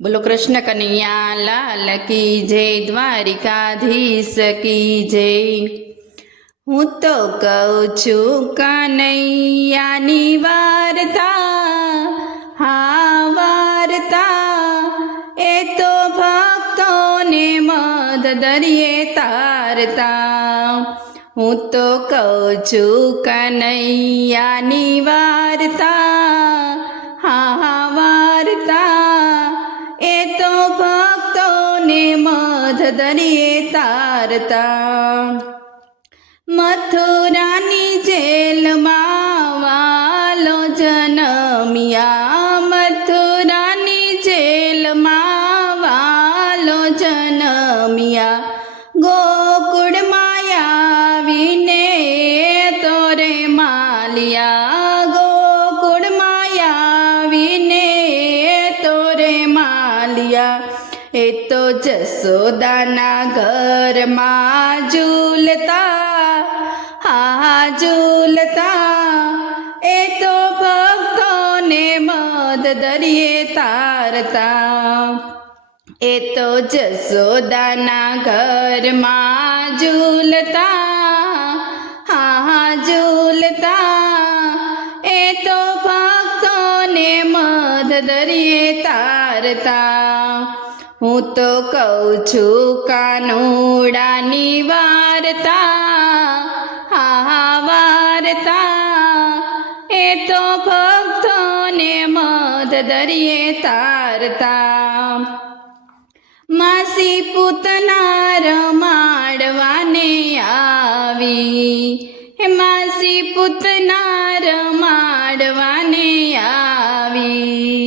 બોલો કૃષ્ણ કનૈયા લાલ કી જય, દ્વારિકાધીશ કી જય। હું તો કહું છું કનૈયાની વાર્તા, હા વાર્તા, એ તો ભક્તોને મધ દરિયે તારતા। હું તો કહું છું કનૈયાની વાર્તા, હા વાર્તા, એ તો ભક્તોને મધ દરિયે તારતા। મથુરાની જેલમાં વાલો જનમ્યા, મથુરાની જેલમાં વાલો જનમ્યા, ગોકુળમાં આવીને તોરે માલિયા, ગોકુળમાં આવીને તોરે માલિયા। એ તો જશોદાના ઘરમાં ઝૂલતા, હા ઝૂલતા, એ તો ભક્તોને મધ દરિયે તારતા। એ તો જશોદાના ઘરમાં ઝૂલતા, હા ઝૂલતા, એ તો ભક્તોને મધ દરિયે તારતા। હું તો કહું છું કાનુડાની વાર્તા, હા વાર્તા, એ તો ભક્તોને મધ દરિયે તારતા। માસી પૂતના રમાડવાને આવી, માસી પૂતના રમાડવાને આવી,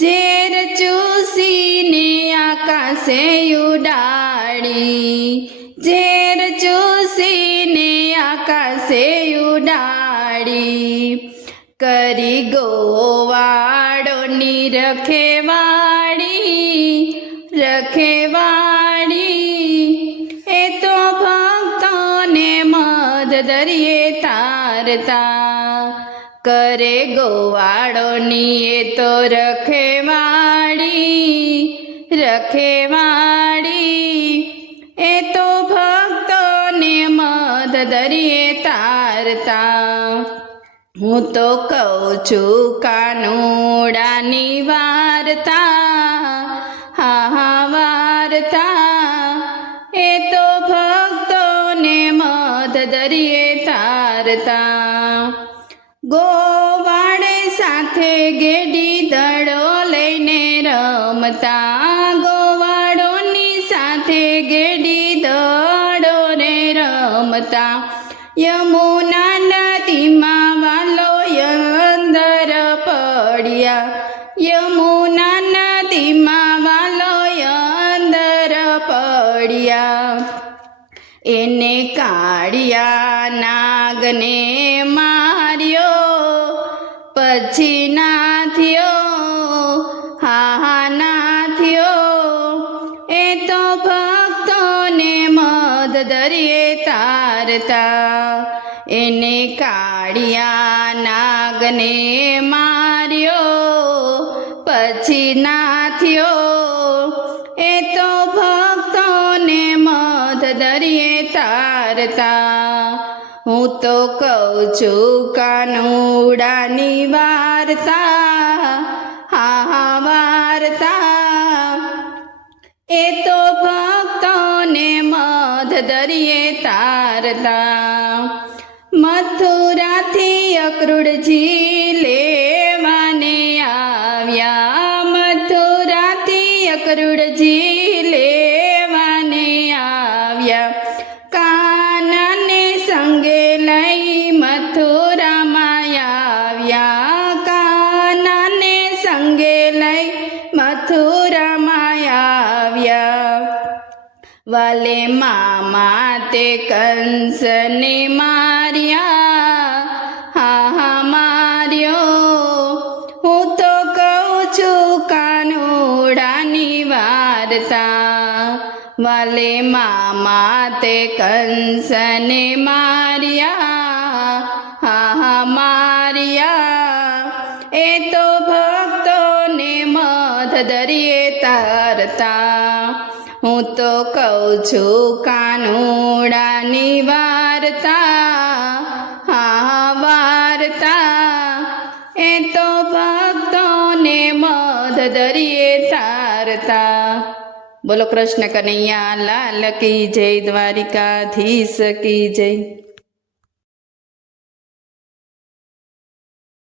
ઝેર ચૂસીને આકાશે ઉડાડી, ઝેર ચૂસીને આકાશે ઉડાડી, કરી ગોવાળોની રખેવાળી, રખેવાળી, એ તો ભક્તોને મધ દરિયે તારતા। કરે ગોવાળોની એ તો રખેવાળી, રખેવાળી, એ તો ભક્તોને મધ દરિયે તારતા। હું તો કહું છું કાનુડાની વાર્તા, હા વાર્તા, એ તો ભક્તોને મધ દરિયે તારતા। ગોવાળે સાથે ગેડી દડો લઈને રમતા, ગોવાળોની સાથે ગેડી દડો રે રમતા, યમુના નદીમાં વાલો અંદર પડ્યા, યમુના નદીમાં વાલો અંદર પડ્યા, એને કાળિયા નાગને માર્યો, પછી ના થયો, હા ના થયો, એ તો ભક્તોને મધ દરિયે તારતા। એને કાળિયા નાગને માર્યો, પછી ના થયો, એ તો ભક્તોને મધ દરિયે તારતા। હું તો કહું છું કાનુડાની વાર્તા, હા વાર્તા, એ તો ભક્તોને મધ દરિયે તારતા। મથુરાથી અક્રૂરજી લેવાને આવ્યા, મથુરાથી અક્રૂરજી લેવાને આવ્યા, કાનાને સંગે લઈ મથુરામાં આવ્યા, કાનાને સંગે લઈ મથુરામાં આવ્યા, વાલે મામા તે કંસને માર્યા, હા માર્યો। હું તો કહું છું કાનુડાની વાર્તા, વાલે મામા તે કંસને માર્યા, હા માર્યા, એ તો ભક્તોને મધ મધ દરિયે તારતા હું તો કહું છું કાનુડાની વાર્તા હા વાર્તા એ તો ભક્તોને મધ દરિયે તારતા બોલો કૃષ્ણ કનૈયા લાલ કી જય દ્વારિકાધીશ કી જય